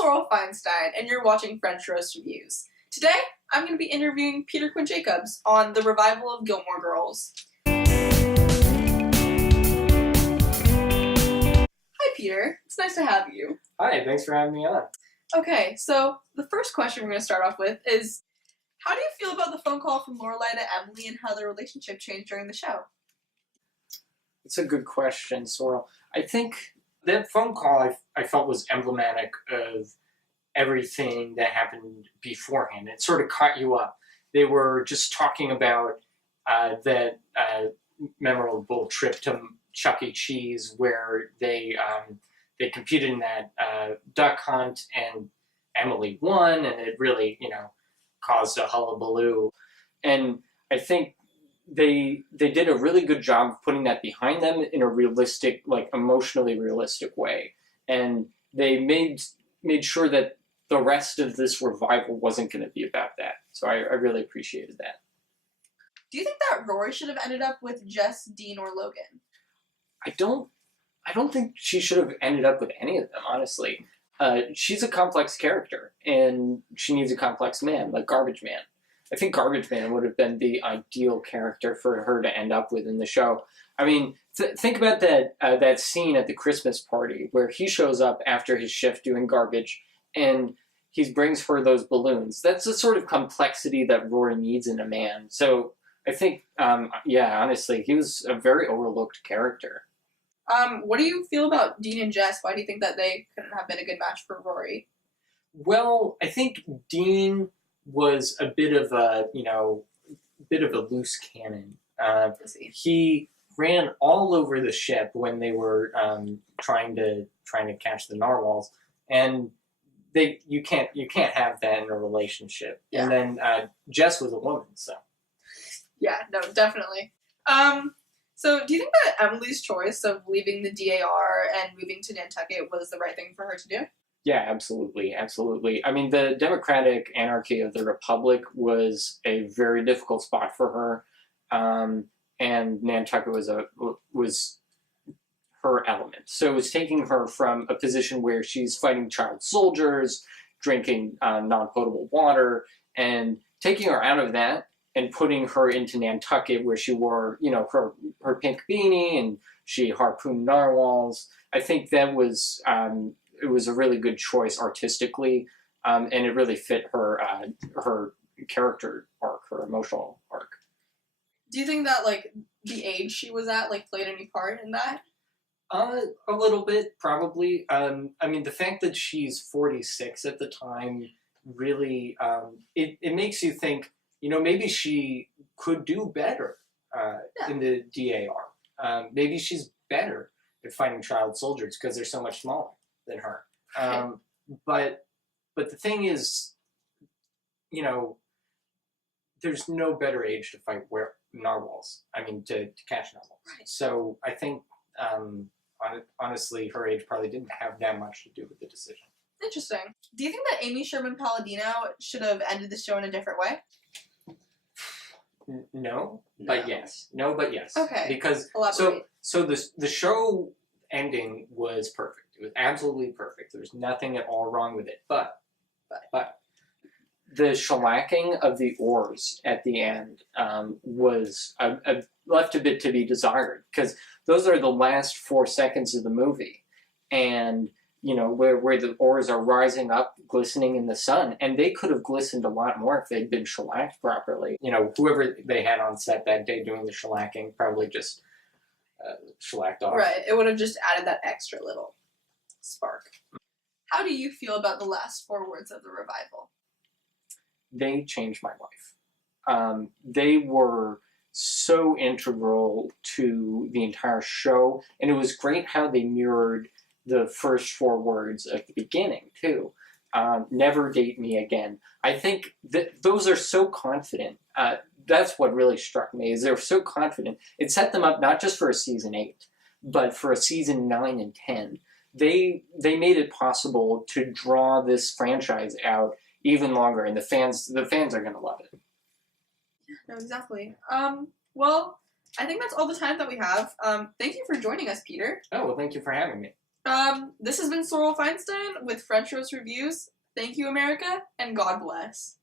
Sorrel Feinstein, and you're watching French Roast Reviews. Today, I'm going to be interviewing Peter Quinn-Jacobs on the revival of Gilmore Girls. Hi, Peter. It's nice to have you. Hi, thanks for having me on. Okay, so the first question we're going to start off with is, how do you feel about the phone call from Lorelai to Emily and how their relationship changed during the show? It's a good question, Sorrel. I think that phone call I felt was emblematic of everything that happened beforehand. It sort of caught you up. They were just talking about that memorable trip to Chuck E. Cheese where they competed in that duck hunt and Emily won, and it really, caused a hullabaloo. And I think they did a really good job of putting that behind them in a realistic, emotionally realistic way. And they made sure that the rest of this revival wasn't going to be about that. So I really appreciated that. Do you think that Rory should have ended up with Jess, Dean, or Logan? I don't think she should have ended up with any of them, honestly. She's a complex character, and she needs a complex man, like Garbage Man. I think Garbage Man would have been the ideal character for her to end up with in the show. I mean, think about that scene at the Christmas party where he shows up after his shift doing garbage, and he brings her those balloons. That's the sort of complexity that Rory needs in a man. So I think, honestly, he was a very overlooked character. What do you feel about Dean and Jess? Why do you think that they couldn't have been a good match for Rory? Well, I think Dean was a bit of a loose cannon. He ran all over the ship when they were trying to catch the narwhals, and you can't have that in a relationship. Yeah. And then Jess was a woman, so. Yeah, no, definitely. So do you think that Emily's choice of leaving the DAR and moving to Nantucket was the right thing for her to do? Yeah, absolutely, absolutely. I mean, the democratic anarchy of the Republic was a very difficult spot for her, and Nantucket was her element. So it was taking her from a position where she's fighting child soldiers, drinking non-potable water, and taking her out of that and putting her into Nantucket where she wore, her pink beanie and she harpooned narwhals. I think that was it was a really good choice artistically, and it really fit her character arc, her emotional arc. Do you think that the age she was at played any part in that? A little bit, probably. I mean, the fact that she's 46 at the time really it makes you think, maybe she could do better in the DAR. Maybe she's better at fighting child soldiers because they're so much smaller than her. But the thing is, there's no better age to fight narwhals. I mean, to catch narwhals. Right. So I think, honestly, her age probably didn't have that much to do with the decision. Interesting. Do you think that Amy Sherman-Palladino should have ended the show in a different way? No, but yes. No, but yes. Okay. Because elaborate. So the show ending was perfect. It was absolutely perfect. There was nothing at all wrong with it. But the shellacking of the oars at the end was left a bit to be desired, because those are the last 4 seconds of the movie, and where the oars are rising up, glistening in the sun, and they could have glistened a lot more if they'd been shellacked properly. Whoever they had on set that day doing the shellacking probably just shellacked off. Right, it would have just added that extra little spark. How do you feel about the last 4 words of the revival? They changed my life. They were so integral to the entire show, and it was great how they mirrored the first 4 words at the beginning, too. Never date me again. I think that those are so confident. That's what really struck me, is they're so confident. It set them up not just for a season 8, but for a season 9 and 10. They made it possible to draw this franchise out even longer, and the fans are going to love it. No, exactly. Well, I think that's all the time that we have. Thank you for joining us, Peter. Oh, well, thank you for having me. This has been Sorrel Feinstein with French Roast Reviews. Thank you, America, and God bless.